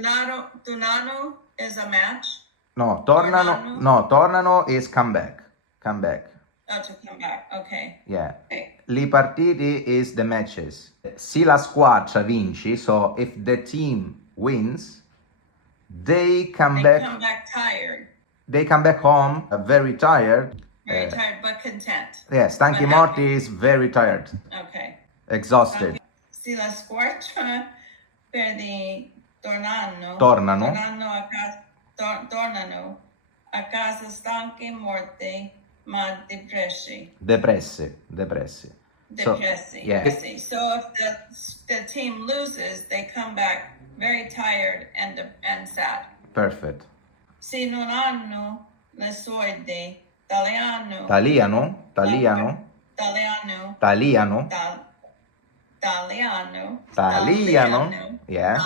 Tornano is a match. No, tornano is come back. Come back. Oh, to come back. Okay. Yeah. Okay. Li partiti is the matches. Si la squadra vinci, so if the team wins, they come back tired. They come back home very tired. Very tired, but content. Yeah, stanchi morti is very tired. Okay. Exhausted. Si la squadra tornano a casa stanchi morti ma depressi. Depressi. So if the team loses, they come back very tired and sad. Perfect. Se non hanno le soldi, Italiano. Yeah.